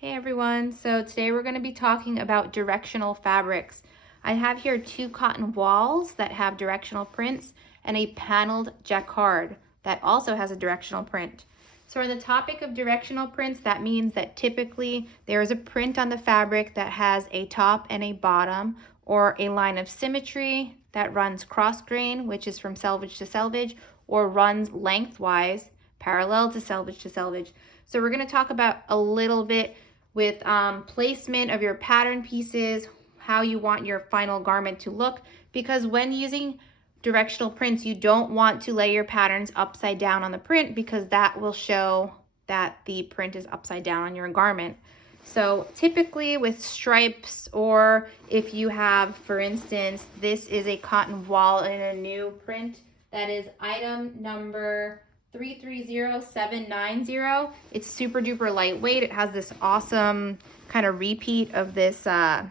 Hey everyone, so today we're going to be talking about directional fabrics. I have here two cotton voiles that have directional prints and a paneled jacquard that also has a directional print. So on the topic of directional prints, that means that typically there is a print on the fabric that has a top and a bottom, or a line of symmetry that runs cross grain, which is from selvage to selvage, or runs lengthwise parallel to selvage. So we're going to talk about a little bit with placement of your pattern pieces, how you want your final garment to look, because when using directional prints, you don't want to lay your patterns upside down on the print because that will show that the print is upside down on your garment. So typically with stripes, or if you have, for instance, this is a cotton voile in a new print that is item number 330790. It's super duper lightweight. It has this awesome kind of repeat of this kind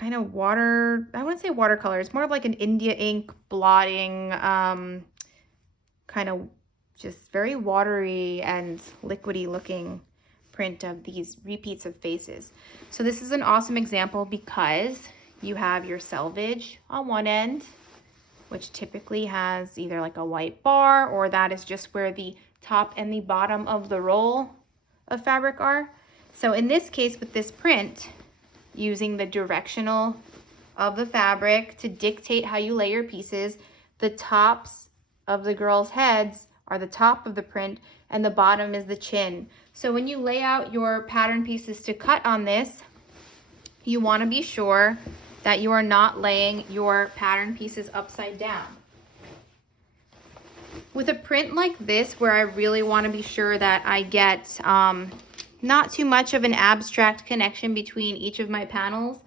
of water, I wouldn't say watercolor, it's more of like an India ink blotting, kind of just very watery and liquidy looking print of these repeats of faces. So this is an awesome example because you have your selvage on one end, which typically has either like a white bar, or that is just where the top and the bottom of the roll of fabric are. So in this case, with this print, using the directional of the fabric to dictate how you lay your pieces, the tops of the girls' heads are the top of the print and the bottom is the chin. So when you lay out your pattern pieces to cut on this, you want to be sure that you are not laying your pattern pieces upside down. With a print like this, where I really want to be sure that I get not too much of an abstract connection between each of my panels,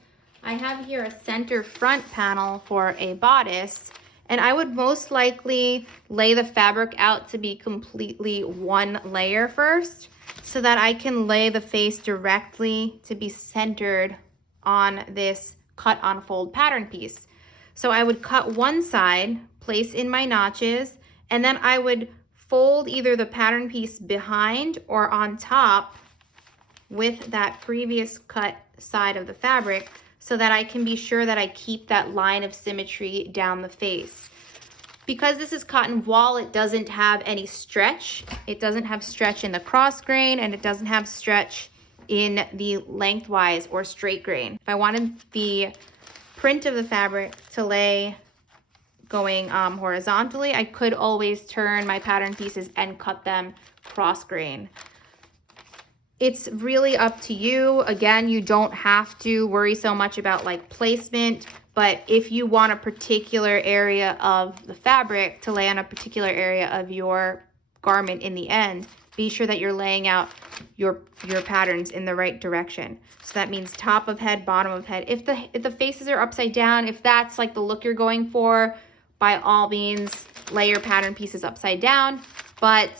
I have here a center front panel for a bodice, and I would most likely lay the fabric out to be completely one layer first, so that I can lay the face directly to be centered on this cut on fold pattern piece. So I would cut one side, place in my notches, and then I would fold either the pattern piece behind or on top with that previous cut side of the fabric, so that I can be sure that I keep that line of symmetry down the face. Because this is cotton voile, it doesn't have any stretch. It doesn't have stretch in the cross grain, and it doesn't have stretch in the lengthwise or straight grain. If I wanted the print of the fabric to lay going horizontally, I could always turn my pattern pieces and cut them cross grain. It's really up to you. Again, you don't have to worry so much about like placement, but if you want a particular area of the fabric to lay on a particular area of your garment in the end, be sure that you're laying out your patterns in the right direction. So that means top of head, bottom of head. If the faces are upside down, if that's like the look you're going for, by all means, lay your pattern pieces upside down. But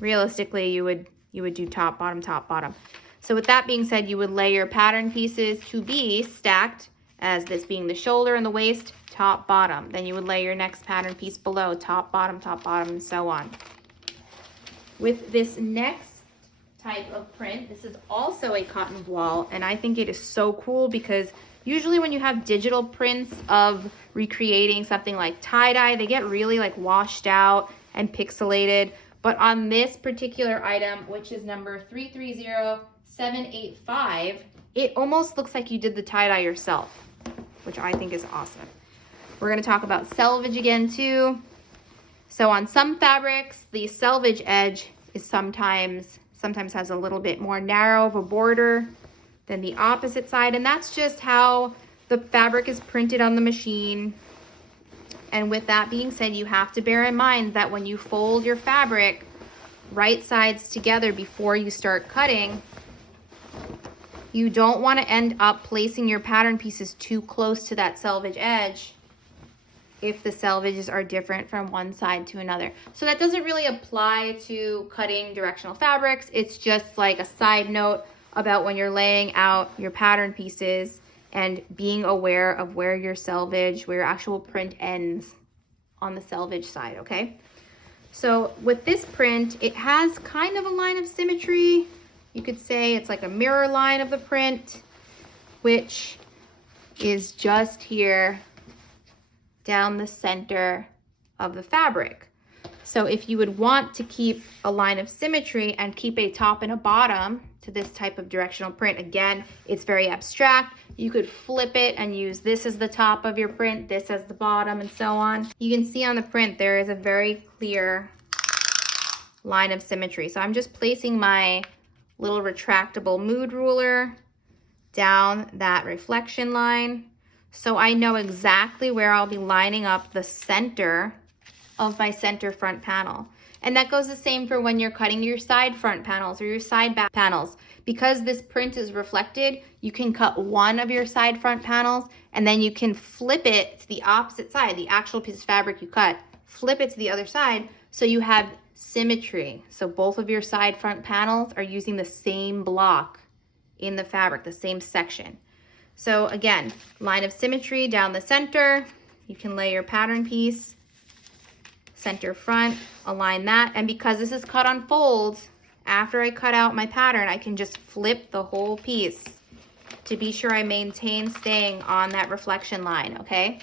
realistically, you would do top, bottom. So with that being said, you would lay your pattern pieces to be stacked as this being the shoulder and the waist, top, bottom. Then you would lay your next pattern piece below, top, bottom, and so on. With this next type of print, this is also a cotton voile, and I think it is so cool because usually when you have digital prints of recreating something like tie-dye, they get really like washed out and pixelated. But on this particular item, which is number 330785, it almost looks like you did the tie-dye yourself, which I think is awesome. We're going to talk about selvage again too. So on some fabrics, the selvage edge is sometimes has a little bit more narrow of a border than the opposite side, and that's just how the fabric is printed on the machine. And with that being said, you have to bear in mind that when you fold your fabric right sides together before you start cutting, you don't want to end up placing your pattern pieces too close to that selvage edge if the selvages are different from one side to another. So that doesn't really apply to cutting directional fabrics. It's just like a side note about when you're laying out your pattern pieces and being aware of where your selvage, where your actual print ends on the selvage side, okay? So with this print, it has kind of a line of symmetry, You could say it's like a mirror line of the print, which is just here down the center of the fabric. So if you would want to keep a line of symmetry and keep a top and a bottom to this type of directional print, again, it's very abstract. You could flip it and use this as the top of your print, this as the bottom, and so on. You can see on the print there is a very clear line of symmetry. So I'm just placing my little retractable mood ruler down that reflection line, so I know exactly where I'll be lining up the center of my center front panel. And that goes the same for when you're cutting your side front panels or your side back panels. Because this print is reflected, you can cut one of your side front panels and then you can flip it to the opposite side, the actual piece of fabric you cut, flip it to the other side so you have symmetry. So both of your side front panels are using the same block in the fabric, the same section. So again, line of symmetry down the center. You can lay your pattern piece, center front, align that. And because this is cut on folds, after I cut out my pattern, I can just flip the whole piece to be sure I maintain staying on that reflection line, okay?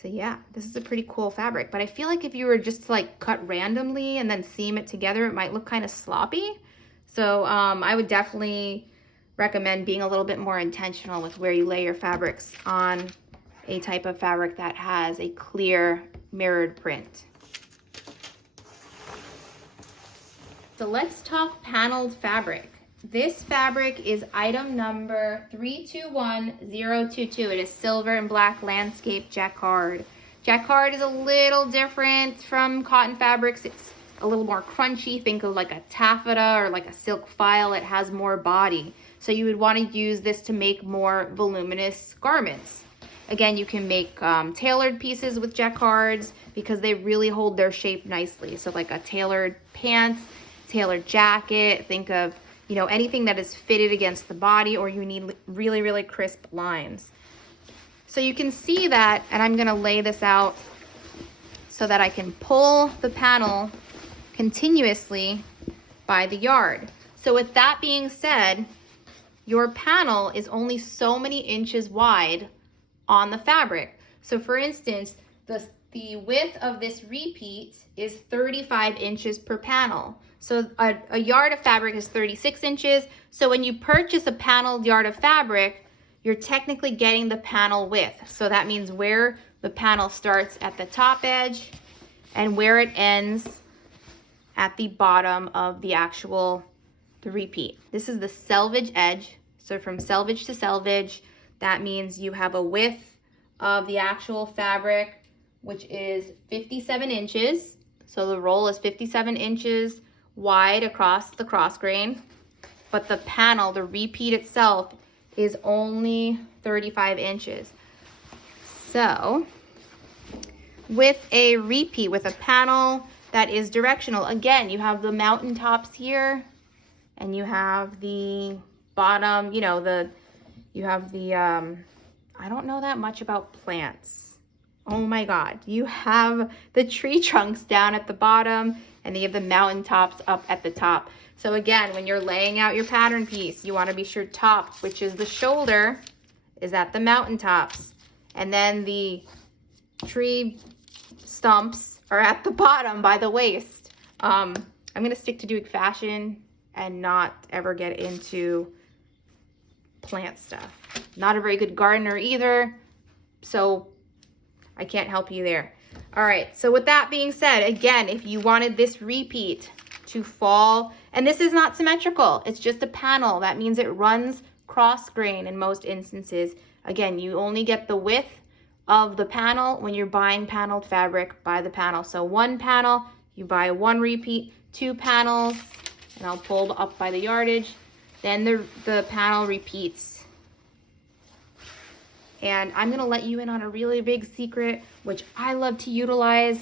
So yeah, this is a pretty cool fabric, but I feel like if you were just to like cut randomly and then seam it together, it might look kind of sloppy. So I would definitely recommend being a little bit more intentional with where you lay your fabrics on a type of fabric that has a clear mirrored print. So let's talk paneled fabric. This fabric is item number 321022. It is silver and black landscape jacquard. Jacquard is a little different from cotton fabrics. It's a little more crunchy. Think of like a taffeta or like a silk file. It has more body. So you would want to use this to make more voluminous garments. Again, you can make tailored pieces with jacquards because they really hold their shape nicely. So like a tailored pants, tailored jacket, think of, you know, anything that is fitted against the body or you need really, really crisp lines. So you can see that, and I'm gonna lay this out so that I can pull the panel continuously by the yard. So with that being said, your panel is only so many inches wide on the fabric. So for instance, the width of this repeat is 35 inches per panel. So a yard of fabric is 36 inches. So when you purchase a paneled yard of fabric, you're technically getting the panel width. So that means where the panel starts at the top edge and where it ends at the bottom of the repeat. This is the selvage edge. So from selvage to selvage, that means you have a width of the actual fabric, which is 57 inches. So the roll is 57 inches wide across the cross grain, but the panel, the repeat itself, is only 35 inches. So with a repeat, with a panel that is directional, again, you have the mountaintops here and you have the bottom, you know, you have the, I don't know that much about plants. Oh my God, you have the tree trunks down at the bottom and you have the mountaintops up at the top. So again, when you're laying out your pattern piece, you want to be sure top, which is the shoulder, is at the mountaintops. And then the tree stumps are at the bottom by the waist. I'm going to stick to doing fashion and not ever get into plant stuff. Not a very good gardener either, so I can't help you there. All right, so with that being said, again, if you wanted this repeat to fall, and this is not symmetrical, it's just a panel. That means it runs cross grain in most instances. Again, you only get the width of the panel when you're buying paneled fabric by the panel. So one panel, you buy one repeat, two panels, and I'll pull up by the yardage. Then the panel repeats. And I'm gonna let you in on a really big secret, which I love to utilize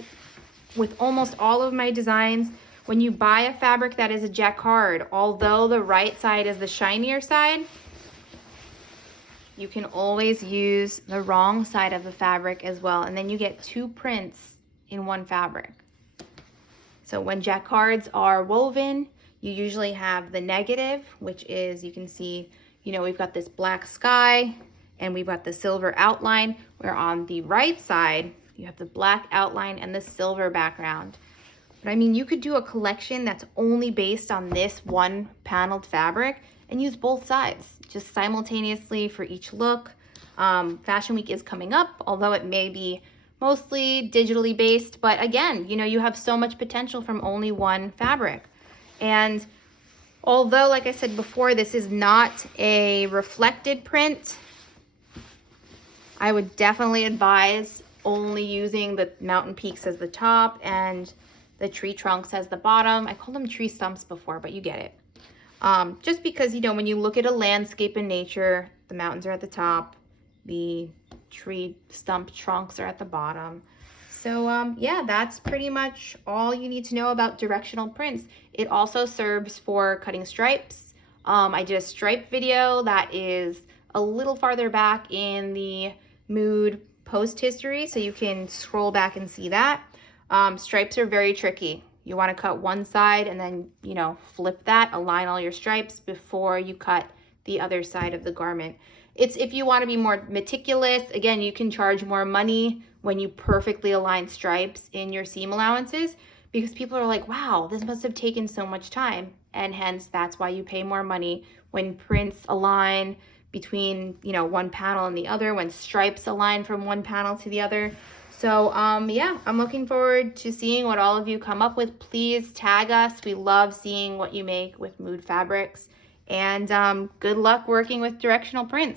with almost all of my designs. When you buy a fabric that is a jacquard, although the right side is the shinier side, you can always use the wrong side of the fabric as well. And then you get two prints in one fabric. So when jacquards are woven, you usually have the negative, which is, you can see, you know, we've got this black sky and we've got the silver outline, where on the right side, you have the black outline and the silver background. But I mean, you could do a collection that's only based on this one paneled fabric and use both sides, just simultaneously for each look. Fashion Week is coming up, although it may be mostly digitally based, but again, you know, you have so much potential from only one fabric. And although, like I said before, this is not a reflected print, I would definitely advise only using the mountain peaks as the top and the tree trunks as the bottom. I called them tree stumps before, but you get it. Just because, you know, when you look at a landscape in nature, the mountains are at the top, the tree stump trunks are at the bottom. So yeah, that's pretty much all you need to know about directional prints. It also serves for cutting stripes. I did a stripe video that is a little farther back in the Mood post history, so you can scroll back and see that. Stripes are very tricky. You want to cut one side and then, you know, flip that, align all your stripes before you cut the other side of the garment. It's if you want to be more meticulous, again, you can charge more money when you perfectly align stripes in your seam allowances, because people are like, wow, this must have taken so much time. And hence, that's why you pay more money when prints align between, you know, one panel and the other, when stripes align from one panel to the other. So yeah, I'm looking forward to seeing what all of you come up with. Please tag us. We love seeing what you make with Mood fabrics. And good luck working with directional prints.